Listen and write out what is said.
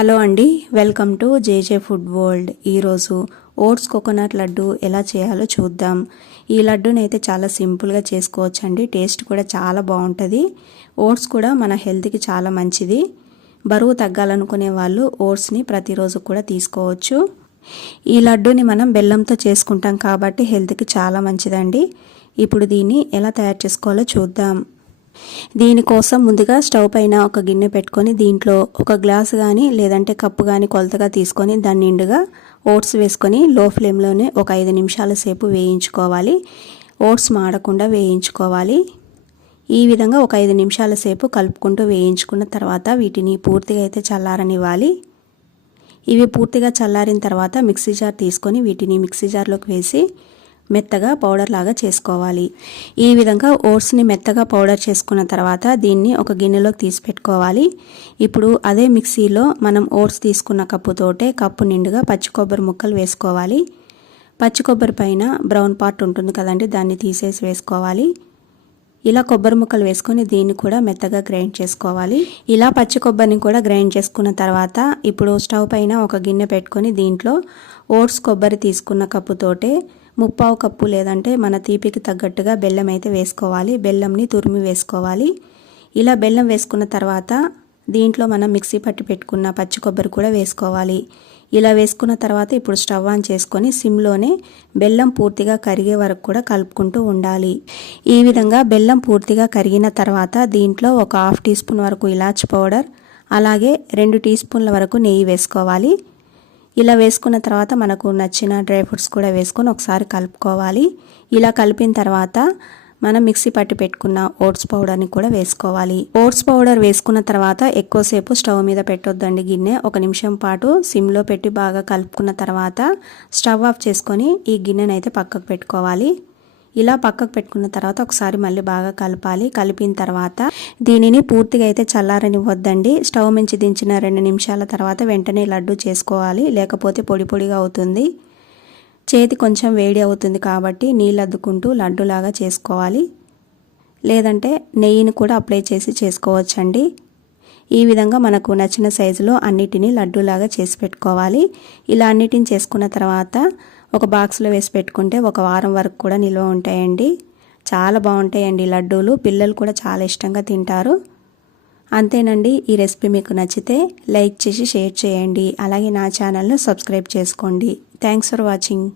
Hello అండి, welcome to JJ food world. ఈరోజు oats coconut laddu ఎలా చేయాలో చూద్దాం. ఈ లడ్డూని అయితే చాలా సింపుల్గా చేసుకోవచ్చండి. టేస్ట్ కూడా చాలా బాగుంటుంది. ఓట్స్ కూడా మన హెల్త్కి చాలా మంచిది. బరువు తగ్గాలనుకునే వాళ్ళు ఓట్స్ని ప్రతిరోజు కూడా తీసుకోవచ్చు. ఈ లడ్డూని మనం బెల్లంతో చేసుకుంటాం కాబట్టి హెల్త్కి చాలా మంచిదండి. ఇప్పుడు దీన్ని ఎలా తయారు చేసుకోవాలో చూద్దాం. దీనికోసం ముందుగా స్టవ్ పైన ఒక గిన్నె పెట్టుకొని దీంట్లో ఒక గ్లాసు కానీ లేదంటే కప్పు కానీ కొలతగా తీసుకొని దాని నిండుగా ఓట్స్ వేసుకొని లో ఫ్లేమ్లోనే ఒక 5 నిమిషాల సేపు వేయించుకోవాలి. ఓట్స్ మాడకుండా వేయించుకోవాలి. ఈ విధంగా ఒక 5 నిమిషాల సేపు కలుపుకుంటూ వేయించుకున్న తర్వాత వీటిని పూర్తిగా అయితే చల్లారనివ్వాలి. ఇవి పూర్తిగా చల్లారిన తర్వాత మిక్సీ జార్ తీసుకొని వీటిని మిక్సీ జార్లోకి వేసి మెత్తగా పౌడర్ లాగా చేసుకోవాలి. ఈ విధంగా ఓట్స్ని మెత్తగా పౌడర్ చేసుకున్న తర్వాత దీన్ని ఒక గిన్నెలోకి తీసి పెట్టుకోవాలి. ఇప్పుడు అదే మిక్సీలో మనం ఓట్స్ తీసుకున్న కప్పుతోటే కప్పు నిండుగా పచ్చి కొబ్బరి ముక్కలు వేసుకోవాలి. పచ్చి కొబ్బరి పైన బ్రౌన్ పార్ట్ ఉంటుంది కదండి, దాన్ని తీసేసి వేసుకోవాలి. ఇలా కొబ్బరి ముక్కలు వేసుకొని దీన్ని కూడా మెత్తగా గ్రైండ్ చేసుకోవాలి. ఇలా పచ్చి కొబ్బరిని కూడా గ్రైండ్ చేసుకున్న తర్వాత ఇప్పుడు స్టవ్ పైన ఒక గిన్నె పెట్టుకొని దీంట్లో ఓట్స్ కొబ్బరి తీసుకున్న కప్పుతోటే 3/4 కప్పు లేదంటే మన తీపికి తగ్గట్టుగా బెల్లం అయితే వేసుకోవాలి. బెల్లంని తురిమి వేసుకోవాలి. ఇలా బెల్లం వేసుకున్న తర్వాత దీంట్లో మనం మిక్సీ పట్టి పెట్టుకున్న పచ్చి కొబ్బరి కూడా వేసుకోవాలి. ఇలా వేసుకున్న తర్వాత ఇప్పుడు స్టవ్ ఆన్ చేసుకొని సిమ్లోనే బెల్లం పూర్తిగా కరిగే వరకు కూడా కలుపుకుంటూ ఉండాలి. ఈ విధంగా బెల్లం పూర్తిగా కరిగిన తర్వాత దీంట్లో ఒక 1/2 టీ స్పూన్ వరకు ఇలాచి పౌడర్, అలాగే 2 టీ స్పూన్ల వరకు నెయ్యి వేసుకోవాలి. ఇలా వేసుకున్న తర్వాత మనకు నచ్చిన డ్రై ఫ్రూట్స్ కూడా వేసుకొని ఒకసారి కలుపుకోవాలి. ఇలా కలిపిన తర్వాత మనం మిక్సీ పట్టి పెట్టుకున్న ఓట్స్ పౌడర్ని కూడా వేసుకోవాలి. ఓట్స్ పౌడర్ వేసుకున్న తర్వాత ఎక్కువసేపు స్టవ్ మీద పెట్టొద్దండి. గిన్నె 1 నిమిషం పాటు సిమ్లో పెట్టి బాగా కలుపుకున్న తర్వాత స్టవ్ ఆఫ్ చేసుకొని ఈ గిన్నెని అయితే పక్కకు పెట్టుకోవాలి. ఇలా పక్కకు పెట్టుకున్న తర్వాత ఒకసారి మళ్ళీ బాగా కలపాలి. కలిపిన తర్వాత దీనిని పూర్తిగా అయితే చల్లారనివ్వద్దండి. స్టవ్ నుంచి దించిన 2 నిమిషాల తర్వాత వెంటనే లడ్డు చేసుకోవాలి, లేకపోతే పొడి పొడిగా అవుతుంది. చేతి కొంచెం వేడి అవుతుంది కాబట్టి నీళ్ళు అద్దుకుంటూ లడ్డులాగా చేసుకోవాలి. లేదంటే నెయ్యిని కూడా అప్లై చేసి చేసుకోవచ్చండి. ఈ విధంగా మనకు నచ్చిన సైజులో అన్నిటినీ లడ్డూలాగా చేసి పెట్టుకోవాలి. ఇలా అన్నిటిని చేసుకున్న తర్వాత ఒక బాక్స్లో వేసి పెట్టుకుంటే 1 వారం వరకు కూడా నిల్వ ఉంటాయండి. చాలా బాగుంటాయండి లడ్డూలు. పిల్లలు కూడా చాలా ఇష్టంగా తింటారు. అంతేనండి. ఈ రెసిపీ మీకు నచ్చితే లైక్ చేసి షేర్ చేయండి. అలాగే నా ఛానల్ను సబ్స్క్రైబ్ చేసుకోండి. Thanks for watching.